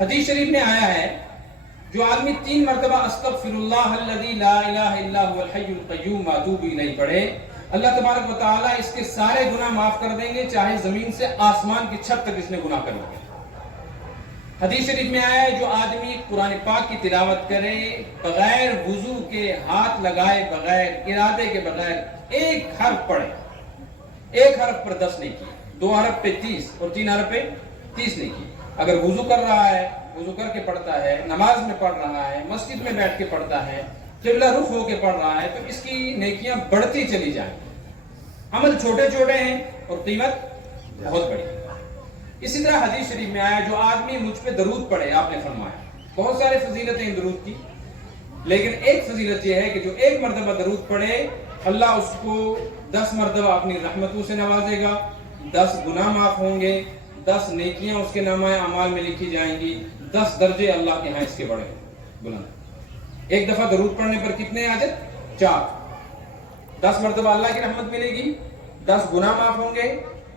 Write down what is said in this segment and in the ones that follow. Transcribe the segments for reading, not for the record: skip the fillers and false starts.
حدیث شریف میں آیا ہے جو آدمی 3 مرتبہ استغفر اللہ الذی لا الہ الا هو الحی القیوم واتوب الیہ پڑھے، اللہ تبارک و تعالیٰ اس کے سارے گناہ معاف کر دیں گے، چاہے زمین سے آسمان کی چھت تک اس نے گناہ کر لگے۔ حدیث شریف میں آیا ہے جو آدمی قرآن پاک کی تلاوت کرے بغیر وضو کے، ہاتھ لگائے بغیر، ارادے کے بغیر، 1 حرف پڑھے، 1 حرف پر 10 نہیں کی، 2 حرف پہ 30 اور 3 حرف پہ 30 نہیں کی۔ اگر وضو کر رہا ہے، وضو کر کے پڑھتا ہے، نماز میں پڑھ رہا ہے، مسجد میں بیٹھ کے پڑھتا ہے، قبلہ رخ ہو کے پڑھ رہا ہے، تو اس کی نیکیاں بڑھتی چلی جائیں۔ عمل چھوٹے چھوٹے ہیں اور قیمت بہت بڑی ہے۔ اسی طرح حدیث شریف میں آیا جو آدمی مجھ پہ درود پڑھے، آپ نے فرمایا بہت سارے فضیلتیں ہیں درود کی، لیکن ایک فضیلت یہ ہے کہ جو 1 مرتبہ درود پڑھے اللہ اس کو 10 مرتبہ اپنی رحمتوں سے نوازے گا، 10 گناہ معاف ہوں گے، 10 نیکیاں اس کے نامہ اعمال میں لکھی جائیں گی، 10 درجے اللہ کے ہاں اس کے بڑے بلند۔ 1 دفعہ درود پڑھنے پر کتنے اجر؟ 4۔ 10 مرتبہ اللہ کی رحمت ملے گی، 10 گناہ معاف ہوں گے،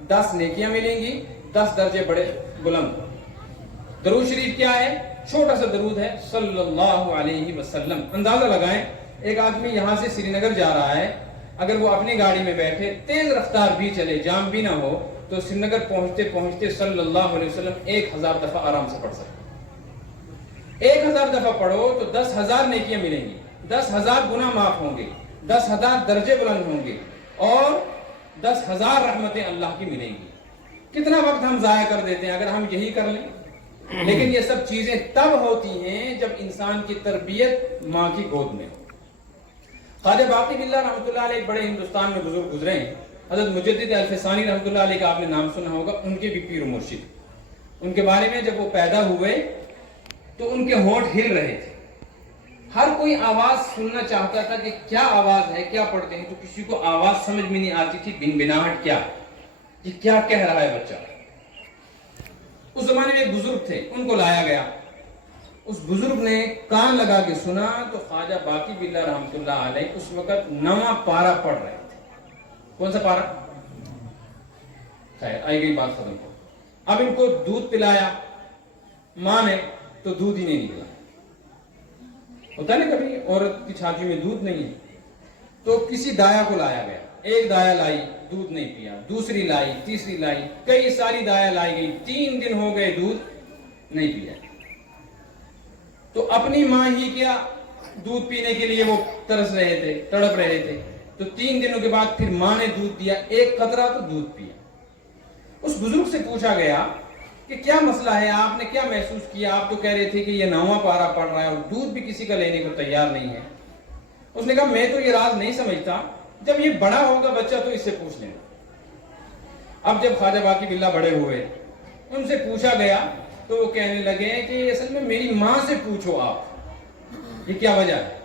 10 نیکیاں ملیں گی، 10 درجے بڑے بلند۔ درود شریف کیا ہے؟ چھوٹا سا درود ہے صلی اللہ علیہ وسلم۔ اندازہ لگائیں ایک آدمی یہاں سے سری نگر جا رہا ہے، اگر وہ اپنی گاڑی میں بیٹھے تیز رفتار بھی چلے، جام بھی نہ ہو، تو سری نگر پہنچتے پہنچتے صلی اللہ علیہ وسلم 1000 دفعہ آرام سے پڑھ سکتے۔ 1000 دفعہ پڑھو تو 10,000 نیکیاں ملیں گی، 10,000 گناہ معاف ہوں گے، 10,000 درجے بلند ہوں گے اور 10,000 رحمتیں اللہ کی ملیں گی۔ کتنا وقت ہم ضائع کر دیتے ہیں اگر ہم یہی کر لیں۔ لیکن یہ سب چیزیں تب ہوتی ہیں جب انسان کی تربیت ماں کی گود میں ہو۔ خواجہ باقی باللہ رحمۃ اللہ علیہ ایک بڑے ہندوستان میں بزرگ گزرے ہیں، حضرت مجدد الفسانی رحمۃ اللہ علیہ کا آپ نے نام سنا ہوگا، ان کے بھی پیر و مرشد۔ ان کے بارے میں جب وہ پیدا ہوئے تو ان کے ہونٹ ہل رہے تھے، ہر کوئی آواز سننا چاہتا تھا کہ کیا آواز ہے، کیا پڑھتے ہیں، تو کسی کو آواز سمجھ میں نہیں آتی تھی، بنبناہٹ کیا، یہ کیا کہہ رہا ہے بچہ۔ اس زمانے میں ایک بزرگ تھے، ان کو لایا گیا، اس بزرگ نے کان لگا کے سنا تو خواجہ باقی باللہ رحمۃ اللہ علیہ اس وقت 9واں پارہ پڑھ رہے تھے۔ کون سا پارہ؟ خیر آئی گئی بات ختم ہو۔ اب ان کو دودھ پلایا ماں نے تو دودھ ہی نہیں نکلا، ہوتا نا کبھی عورت کی چھاتی میں دودھ نہیں ہے، تو کسی دایا کو لایا گیا، ایک دایا لائی، دودھ نہیں پیا، دوسری لائی، تیسری لائی، کئی ساری دایا لائی گئی، 3 دن ہو گئے دودھ نہیں پیا۔ تو اپنی ماں ہی کیا دودھ پینے کے لیے وہ ترس رہے تھے، تڑپ رہے تھے، تو 3 دنوں کے بعد پھر ماں نے دودھ دیا، 1 قطرہ تو دودھ پیا۔ اس بزرگ سے پوچھا گیا کہ کیا مسئلہ ہے، آپ نے کیا محسوس کیا، آپ تو کہہ رہے تھے کہ یہ 9واں پارہ پڑھ رہا ہے اور دودھ بھی کسی کا لینے کو تیار نہیں ہے۔ اس نے کہا میں تو یہ راز نہیں سمجھتا، جب یہ بڑا ہوگا بچہ تو اس سے پوچھ لینا۔ اب جب خواجہ باقی باللہ بڑے ہوئے، ان سے پوچھا گیا تو وہ کہنے لگے کہ اصل میں میری ماں سے پوچھو آپ، یہ کیا وجہ ہے۔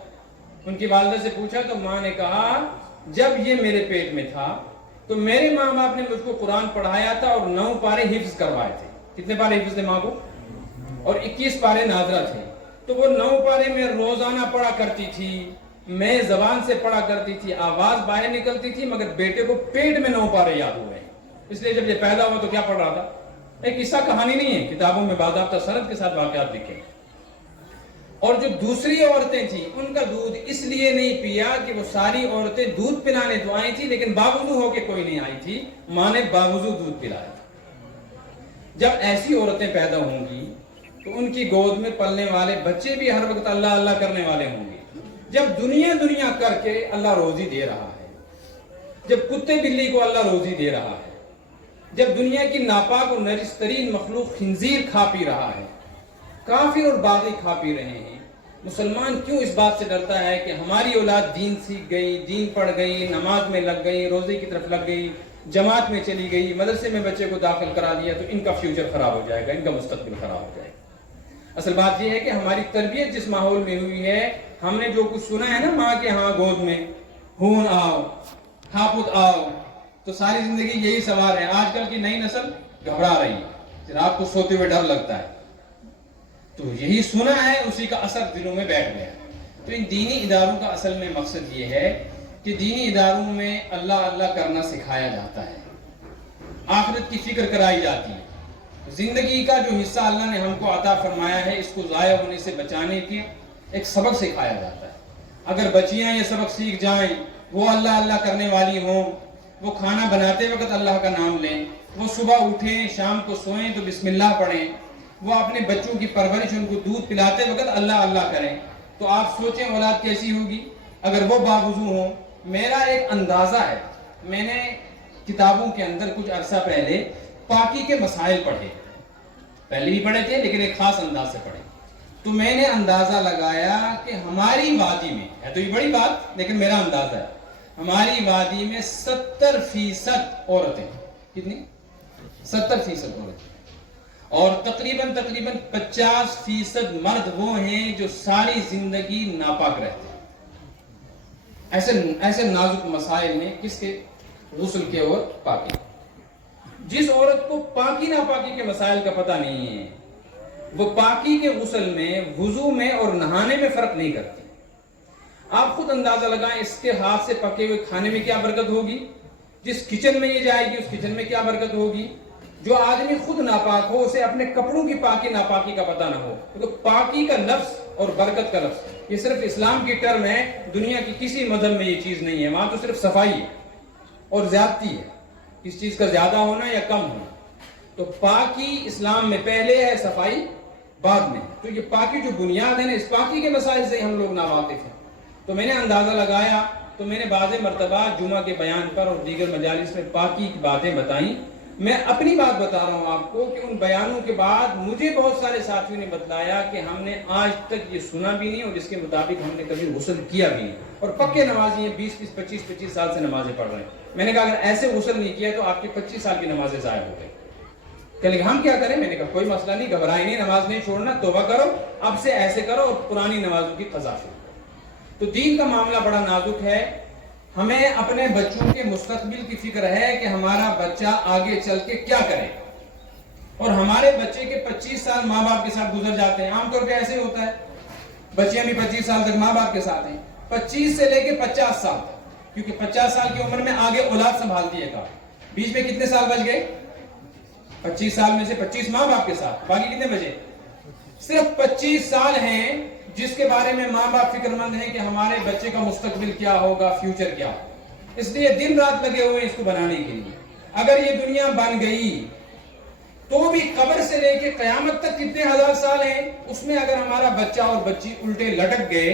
ان کی والدہ سے پوچھا تو ماں نے کہا جب یہ میرے پیٹ میں تھا تو میرے ماں باپ نے مجھ کو قرآن پڑھایا تھا اور 9 پارے حفظ کروائے تھے۔ کتنے پارے حفظ تھے ماں کو؟ اور 21 پارے ناظرہ تھے، تو وہ 9 پارے میں روزانہ پڑھا کرتی تھی، میں زبان سے پڑھا کرتی تھی، آواز باہر نکلتی تھی، مگر بیٹے کو پیٹ میں 9 پارے یاد ہوئے، اس لیے جب یہ پیدا ہوا تو کیا پڑھ رہا تھا۔ ایک قصہ کہانی نہیں ہے، کتابوں میں باضابطہ سند کے ساتھ واقعات لکھے۔ اور جو دوسری عورتیں تھیں ان کا دودھ اس لیے نہیں پیا کہ وہ ساری عورتیں دودھ پلانے تو آئی تھی لیکن باوضو ہو کے کوئی نہیں آئی تھی، ماں نے باوضو دودھ پلایا۔ جب ایسی عورتیں پیدا ہوں گی تو ان کی گود میں پلنے والے بچے بھی ہر وقت اللہ اللہ کرنے والے ہوں گے۔ جب دنیا کر کے اللہ روزی دے رہا ہے، جب کتے بلی کو اللہ روزی دے رہا ہے، جب دنیا کی ناپاک اور نجس ترین مخلوق خنزیر کھا پی رہا ہے، کافر اور باغی کھا پی رہے ہیں، مسلمان کیوں اس بات سے ڈرتا ہے کہ ہماری اولاد دین سیکھ گئی، دین پڑھ گئی، نماز میں لگ گئی، روزے کی طرف لگ گئی، جماعت میں چلی گئی، مدرسے میں بچے کو داخل کرا دیا تو ان کا فیوچر خراب ہو جائے گا، ان کا مستقبل خراب ہو جائے گا۔ اصل بات یہ ہے کہ ہماری تربیت جس ماحول میں ہوئی ہے، ہم نے جو کچھ سنا ہے نا ماں کے ہاں گود میں ہون آؤ ہاپت آؤ، تو ساری زندگی یہی سوال ہے۔ آج کل کی نئی نسل گھبرا رہی ہے، رات کو سوتے ہوئے ڈر لگتا ہے، تو یہی سنا ہے اسی کا اثر دلوں میں بیٹھ گیا۔ تو ان دینی اداروں کا اصل میں مقصد یہ ہے کہ دینی اداروں میں اللہ اللہ کرنا سکھایا جاتا ہے، آخرت کی فکر کرائی جاتی ہے، زندگی کا جو حصہ اللہ نے ہم کو عطا فرمایا ہے، اس کو ضائع ہونے سے بچانے کے ایک سبق سکھایا جاتا ہے۔ اگر بچیاں یہ سبق سیکھ جائیں، وہ اللہ اللہ کرنے والی ہوں، وہ کھانا بناتے وقت اللہ کا نام لیں، وہ صبح اٹھیں شام کو سوئیں تو بسم اللہ پڑھیں، وہ اپنے بچوں کی پرورش ان کو دودھ پلاتے وقت اللہ اللہ کریں، تو آپ سوچیں اولاد کیسی ہوگی اگر وہ باوضو ہوں۔ میرا ایک اندازہ ہے، میں نے کتابوں کے اندر کچھ عرصہ پہلے پاکی کے مسائل پڑھے، پہلے بھی پڑھے تھے لیکن ایک خاص انداز سے پڑھے، تو میں نے اندازہ لگایا کہ ہماری وادی میں ہے، تو یہ بڑی بات لیکن میرا اندازہ ہے، ہماری وادی میں 70% عورتیں، کتنی؟ 70% عورتیں، اور تقریباً 50% مرد وہ ہیں جو ساری زندگی ناپاک رہتے ہیں۔ ایسے نازک مسائل میں کس کے؟ غسل کے اور پاکی۔ جس عورت کو پاکی ناپاکی کے مسائل کا پتہ نہیں ہے، وہ پاکی کے غسل میں، وضو میں اور نہانے میں فرق نہیں کرتی۔ آپ خود اندازہ لگائیں اس کے ہاتھ سے پکے ہوئے کھانے میں کیا برکت ہوگی، جس کچن میں یہ جائے گی اس کچن میں کیا برکت ہوگی۔ جو آدمی خود ناپاک ہو اسے اپنے کپڑوں کی پاکی ناپاکی کا پتہ نہ ہو، کیونکہ پاکی کا لفظ اور برکت کا لفظ یہ صرف اسلام کی ٹرم ہے، دنیا کی کسی مذہب میں یہ چیز نہیں ہے، وہاں تو صرف صفائی ہے اور زیادتی ہے، کس چیز کا زیادہ ہونا یا کم ہونا۔ تو پاکی اسلام میں پہلے ہے، صفائی بعد میں۔ تو یہ پاکی جو بنیاد ہے نا، اس پاکی کے مسائل سے ہم لوگ ناواقف ہیں۔ تو میں نے اندازہ لگایا، تو میں نے بعض مرتبہ جمعہ کے بیان پر اور دیگر مجالس میں پاکی کی باتیں بتائیں۔ میں اپنی بات بتا رہا ہوں آپ کو کہ ان بیانوں کے بعد مجھے بہت سارے ساتھیوں نے بتلایا کہ ہم نے آج تک یہ سنا بھی نہیں اور اس کے مطابق ہم نے کبھی غسل کیا بھی نہیں، اور پکے نمازی ہیں، 20-25 سال سے نمازیں پڑھ رہے ہیں۔ میں نے کہا اگر ایسے غسل نہیں کیا تو آپ کی 25 سال کی نمازیں ضائع ہو گئی۔ کہ لیکن ہم کیا کریں؟ میں نے کہا کوئی مسئلہ نہیں، گھبرائیں نہیں، نماز نہیں چھوڑنا، توبہ کرو، اب سے ایسے کرو اور پرانی نمازوں کی قضا شروع کرو۔ تو دین کا معاملہ بڑا نازک ہے، ہمیں اپنے بچوں کے مستقبل کی فکر ہے کہ ہمارا بچہ آگے چل کے کیا کرے، اور ہمارے بچے کے 25 سال ماں باپ کے ساتھ گزر جاتے ہیں۔ عام طور پہ ایسے ہوتا ہے، بچیاں بھی 25 سال تک ماں باپ کے ساتھ ہیں، 25 سے لے کے 50 سال تک، کیونکہ 50 سال کی عمر میں آگے اولاد سنبھالتی ہے۔ بیچ میں کتنے سال بچ گئے؟ 25 سال میں سے 25 ماں باپ کے ساتھ، باقی کتنے بچے؟ صرف 25 سال ہیں جس کے بارے میں ماں باپ فکر مند ہیں کہ ہمارے بچے کا مستقبل کیا ہوگا، فیوچر کیا ہوگا، اس لیے دن رات لگے ہوئے اس کو بنانے کے لیے۔ اگر یہ دنیا بن گئی تو بھی قبر سے لے کے قیامت تک کتنے ہزار سال ہیں، اس میں اگر ہمارا بچہ اور بچی الٹے لٹک گئے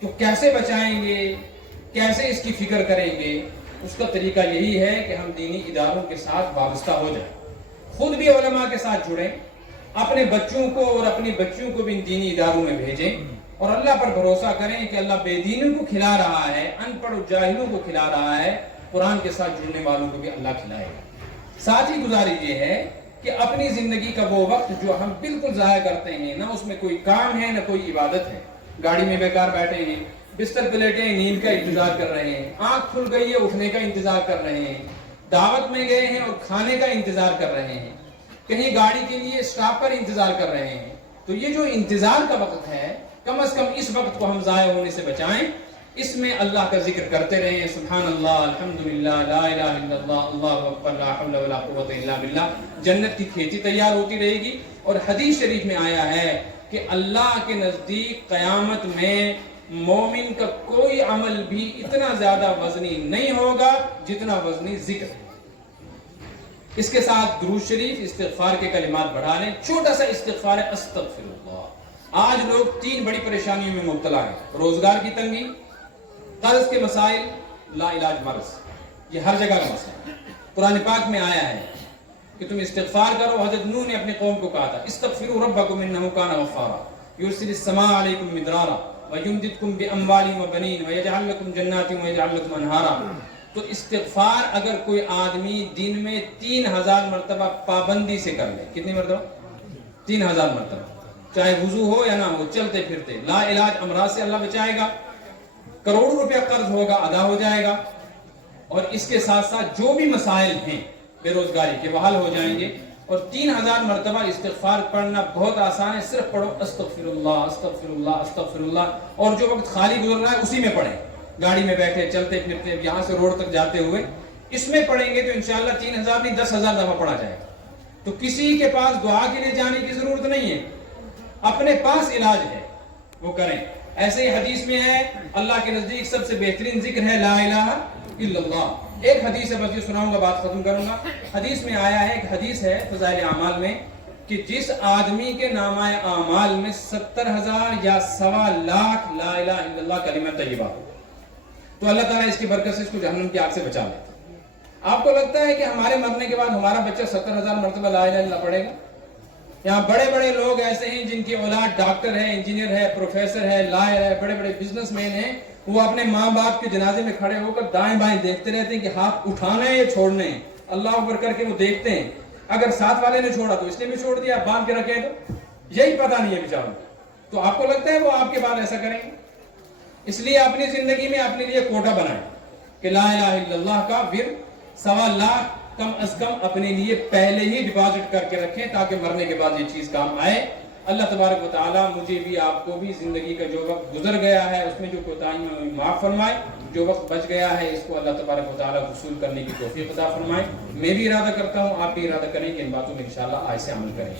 تو کیسے بچائیں گے، کیسے اس کی فکر کریں گے؟ اس کا طریقہ یہی ہے کہ ہم دینی اداروں کے ساتھ وابستہ ہو جائیں، خود بھی علماء کے ساتھ جڑیں، اپنے بچوں کو اور اپنی بچیوں کو بھی ان دینی اداروں میں بھیجیں، اور اللہ پر بھروسہ کریں کہ اللہ بے دینوں کو کھلا رہا ہے، ان پڑھ و جاہلوں کو کھلا رہا ہے، قرآن کے ساتھ جڑنے والوں کو بھی اللہ کھلائے گا۔ ساتھ ہی گزارش یہ ہے کہ اپنی زندگی کا وہ وقت جو ہم بالکل ضائع کرتے ہیں، نہ اس میں کوئی کام ہے نہ کوئی عبادت ہے، گاڑی میں بیکار بیٹھے ہیں، بستر پہ لیٹے ہیں، نیند کا انتظار کر رہے ہیں، آنکھ کھل گئی ہے اٹھنے کا انتظار کر رہے ہیں، دعوت میں گئے ہیں اور کھانے کا انتظار کر رہے ہیں، کہیں گاڑی کے لیے اسٹاپ پر انتظار کر رہے ہیں، تو یہ جو انتظار کا وقت ہے، کم از کم اس وقت کو ہم ضائع ہونے سے بچائیں، اس میں اللہ کا ذکر کرتے رہیں، سبحان اللہ، الحمدللہ، لا الہ الا اللہ، اللہ اکبر، لا حول ولا قوت الا باللہ۔ جنت کی کھیتی تیار ہوتی رہے گی، اور حدیث شریف میں آیا ہے کہ اللہ کے نزدیک قیامت میں مومن کا کوئی عمل بھی اتنا زیادہ وزنی نہیں ہوگا جتنا وزنی ذکر ہے۔ اس کے ساتھ درود شریف، استغفار کے کلمات بڑھا لیں۔ چھوٹا سا استغفار ہے، استغفر اللہ۔ آج لوگ 3 بڑی پریشانیوں میں مبتلا ہیں: روزگار کی تنگی، قرض کے مسائل، لا علاج مرض، یہ ہر جگہ کا مسئلہ ہے۔ قرآن پاک میں آیا ہے کہ تم استغفار کرو۔ حضرت نوح نے اپنے قوم کو کہا تھا، استغفروا ربکم انہ کان غفارا یرسل السماء علیکم مدرارا ویمددکم باموال وبنین ویجعل لکم جنات ویجعل لکم انہارا۔ تو استغفار اگر کوئی آدمی دن میں 3000 مرتبہ پابندی سے کر لے، کتنی مرتبہ؟ 3000 مرتبہ، چاہے وضو ہو یا نہ ہو، چلتے پھرتے، لا علاج امراض سے اللہ بچائے گا، کروڑوں روپیہ قرض ہوگا ادا ہو جائے گا، اور اس کے ساتھ ساتھ جو بھی مسائل ہیں بے روزگاری کے وہ حل ہو جائیں گے۔ اور 3000 مرتبہ استغفار پڑھنا بہت آسان ہے، صرف پڑھو استغفر اللہ استغفر اللہ استغفر اللہ، اور جو وقت خالی گزر رہا ہے اسی میں پڑھیں، گاڑی میں بیٹھے، چلتے پھرتے، یہاں سے روڈ تک جاتے ہوئے اس میں پڑھیں گے تو انشاءاللہ 3000 نہیں 10,000 دفعہ پڑھا جائے گا۔ تو کسی کے پاس دعا کے لیے جانے کی ضرورت نہیں ہے، اپنے پاس علاج ہے وہ کریں۔ ایسے ہی حدیث میں ہے اللہ کے نزدیک سب سے بہترین ذکر ہے لا الہ الا اللہ۔ ایک حدیث ہے، بس یہ سناؤں گا، بات ختم کروں گا۔ حدیث میں آیا ہے، ایک حدیث ہے فضائل اعمال میں، کہ جس آدمی کے نامہ اعمال میں 70,000 یا 1.25 لاکھ لا الہ الا اللہ کلمہ طیبہ ہو تو اللہ تعالیٰ اس کی برکت سے اس کو جہنم کی آگ سے بچا لیتا ہے۔ آپ کو لگتا ہے کہ ہمارے مرنے کے بعد ہمارا بچہ 70,000 مرتبہ لا الہ الا اللہ پڑھے گا؟ یہاں بڑے بڑے لوگ ایسے ہیں جن کی اولاد ڈاکٹر ہے، انجینئر ہے، پروفیسر ہے، لائر ہے، بڑے بڑے بزنس مین ہیں، وہ اپنے ماں باپ کے جنازے میں کھڑے ہو کر دائیں بائیں دیکھتے رہتے ہیں کہ ہاتھ اٹھانا ہے یا چھوڑنے ہیں، اللہ اکبر کر کے وہ دیکھتے ہیں، اگر ساتھ والے نے چھوڑا تو اس نے بھی چھوڑ دیا، باندھ کے رکھے تو یہی پتہ نہیں ہے بیچاروں کو۔ تو آپ کو لگتا ہے وہ آپ کے بعد ایسا کریں گے؟ اس لیے اپنی زندگی میں اپنے لیے کوٹا بنائیں کہ لا الہ الا اللہ کا ورد 1.25 لاکھ کم از کم اپنے لیے پہلے ہی ڈپازٹ کر کے رکھیں تاکہ مرنے کے بعد یہ چیز کام آئے۔ اللہ تبارک و تعالیٰ مجھے بھی آپ کو بھی زندگی کا جو وقت گزر گیا ہے اس میں جو کوتاہیاں ہوئی معاف فرمائے، جو وقت بچ گیا ہے اس کو اللہ تبارک و تعالیٰ وصول کرنے کی توفیق عطا فرمائے۔ میں بھی ارادہ کرتا ہوں، آپ بھی ارادہ کریں کہ ان باتوں میں انشاءاللہ آج سے عمل کریں۔